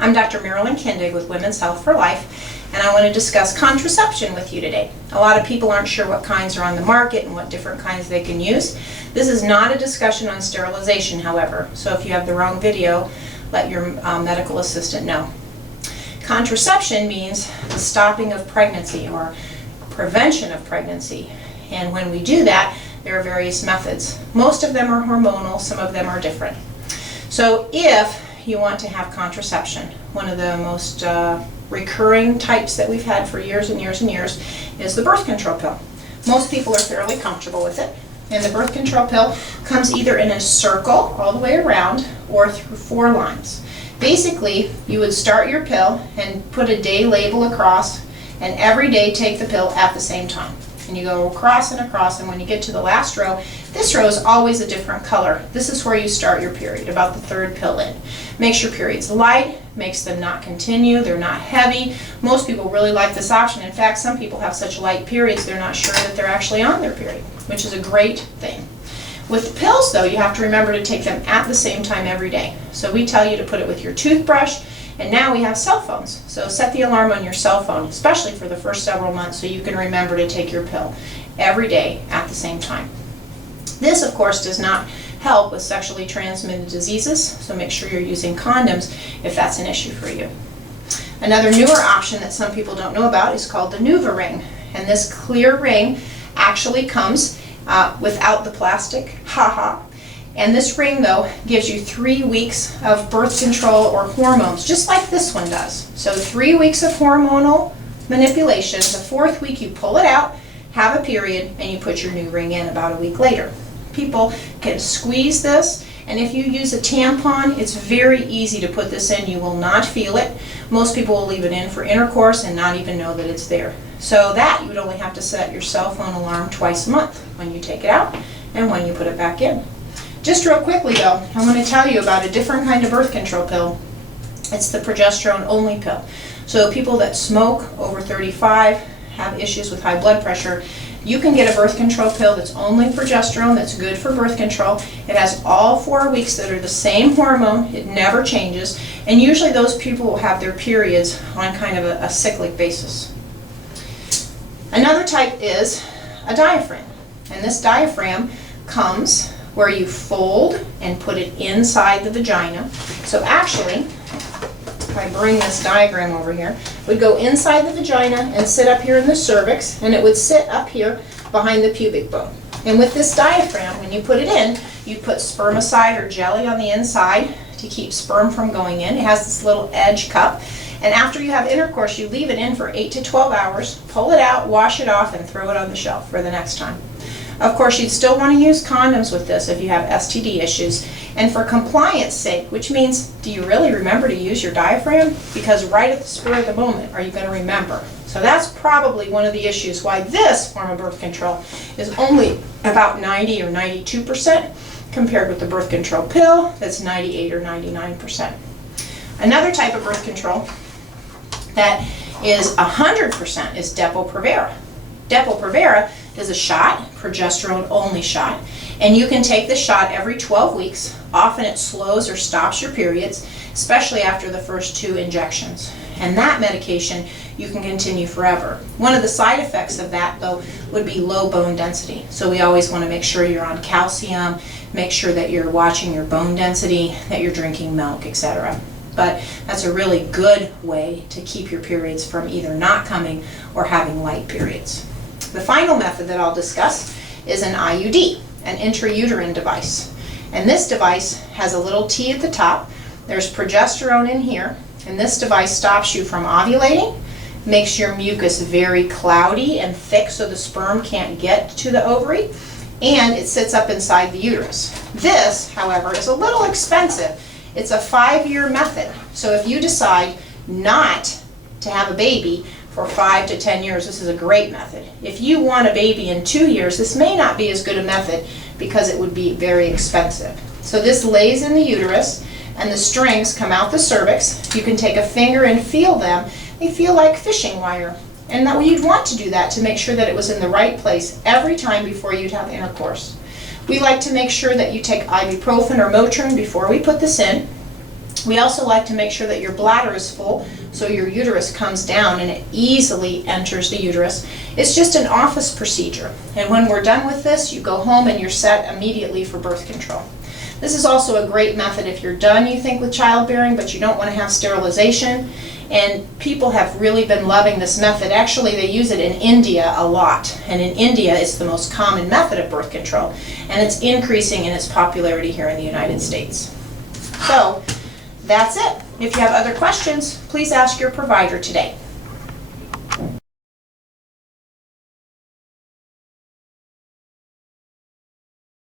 I'm Dr. Marilyn Kindig with Women's Health for Life, and I want to discuss contraception with you today. A lot of people aren't sure what kinds are on the market and what different kinds they can use. This is not a discussion on sterilization, however, so if you have the wrong video, let your medical assistant know. Contraception means the stopping of pregnancy or prevention of pregnancy, and when we do that, there are various methods. Most of them are hormonal, some of them are different. So if you want to have contraception, one of the most recurring types that we've had for years and years and years is the birth control pill. Most people are fairly comfortable with it, and the birth control pill comes either in a circle all the way around or through 4 lines. Basically, you would start your pill and put a day label across, and every day take the pill at the same time. And you go across and across, and when you get to the last row, this row is always a different color. This is where you start your period, about the 3rd pill in. Makes your periods light, makes them not continue, they're not heavy. Most people really like this option. In fact, some people have such light periods they're not sure that they're actually on their period, which is a great thing. With the pills, though, you have to remember to take them at the same time every day. So we tell you to put it with your toothbrush, and now we have cell phones. So set the alarm on your cell phone, especially for the first several months, so you can remember to take your pill every day at the same time. This, of course, does not help with sexually transmitted diseases, so make sure you're using condoms if that's an issue for you. Another newer option that some people don't know about is called the NuvaRing, and this clear ring actually comes without the plastic, and this ring, though, gives you 3 weeks of birth control or hormones, just like this one does. So 3 weeks of hormonal manipulation. The 4th week you pull it out, have a period, and you put your new ring in about a week later. People can squeeze this, and if you use a tampon, it's very easy to put this in. You will not feel it. Most people will leave it in for intercourse and not even know that it's there. So that you would only have to set your cell phone alarm twice a month, when you take it out and when you put it back in. Just real quickly though, I want to tell you about a different kind of birth control pill. It's the progesterone only pill. So people that smoke, over 35, have issues with high blood pressure, you can get a birth control pill that's only progesterone, that's good for birth control. It has all 4 weeks that are the same hormone, it never changes, and usually those people will have their periods on kind of a cyclic basis. Another type is a diaphragm, and this diaphragm comes where you fold and put it inside the vagina. So actually, if I bring this diagram over here, it would go inside the vagina and sit up here in the cervix, and it would sit up here behind the pubic bone. And with this diaphragm, when you put it in, you put spermicide or jelly on the inside to keep sperm from going in. It has this little edge cup. And after you have intercourse, you leave it in for 8 to 12 hours, pull it out, wash it off, and throw it on the shelf for the next time. Of course, you'd still want to use condoms with this if you have STD issues. And for compliance sake, which means, do you really remember to use your diaphragm? Because right at the spur of the moment, are you going to remember? So that's probably one of the issues why this form of birth control is only about 90 or 92% compared with the birth control pill that's 98 or 99%. Another type of birth control that is 100% is Depo-Provera. Depo-Provera is a shot, progesterone only shot, and you can take the shot every 12 weeks. Often it slows or stops your periods, especially after the first 2 injections. And that medication you can continue forever. One of the side effects of that, though, would be low bone density. So we always want to make sure you're on calcium, make sure that you're watching your bone density, that you're drinking milk, etc. But that's a really good way to keep your periods from either not coming or having light periods. The final method that I'll discuss is an IUD, an intrauterine device. And this device has a little T at the top. There's progesterone in here, and this device stops you from ovulating, makes your mucus very cloudy and thick so the sperm can't get to the ovary, and it sits up inside the uterus. This, however, is a little expensive. It's a 5-year method, so if you decide not to have a baby for 5 to 10 years, this is a great method. If you want a baby in 2 years, this may not be as good a method because it would be very expensive. So this lays in the uterus, and the strings come out the cervix. You can take a finger and feel them. They feel like fishing wire. And that you'd want to do that to make sure that it was in the right place every time before you'd have intercourse. We like to make sure that you take ibuprofen or Motrin before we put this in. We also like to make sure that your bladder is full so your uterus comes down and it easily enters the uterus. It's just an office procedure. And when we're done with this, you go home and you're set immediately for birth control. This is also a great method if you're done, you think, with childbearing, but you don't want to have sterilization. And people have really been loving this method. Actually, they use it in India a lot. And in India, it's the most common method of birth control. And it's increasing in its popularity here in the United States. So, that's it. If you have other questions, please ask your provider today.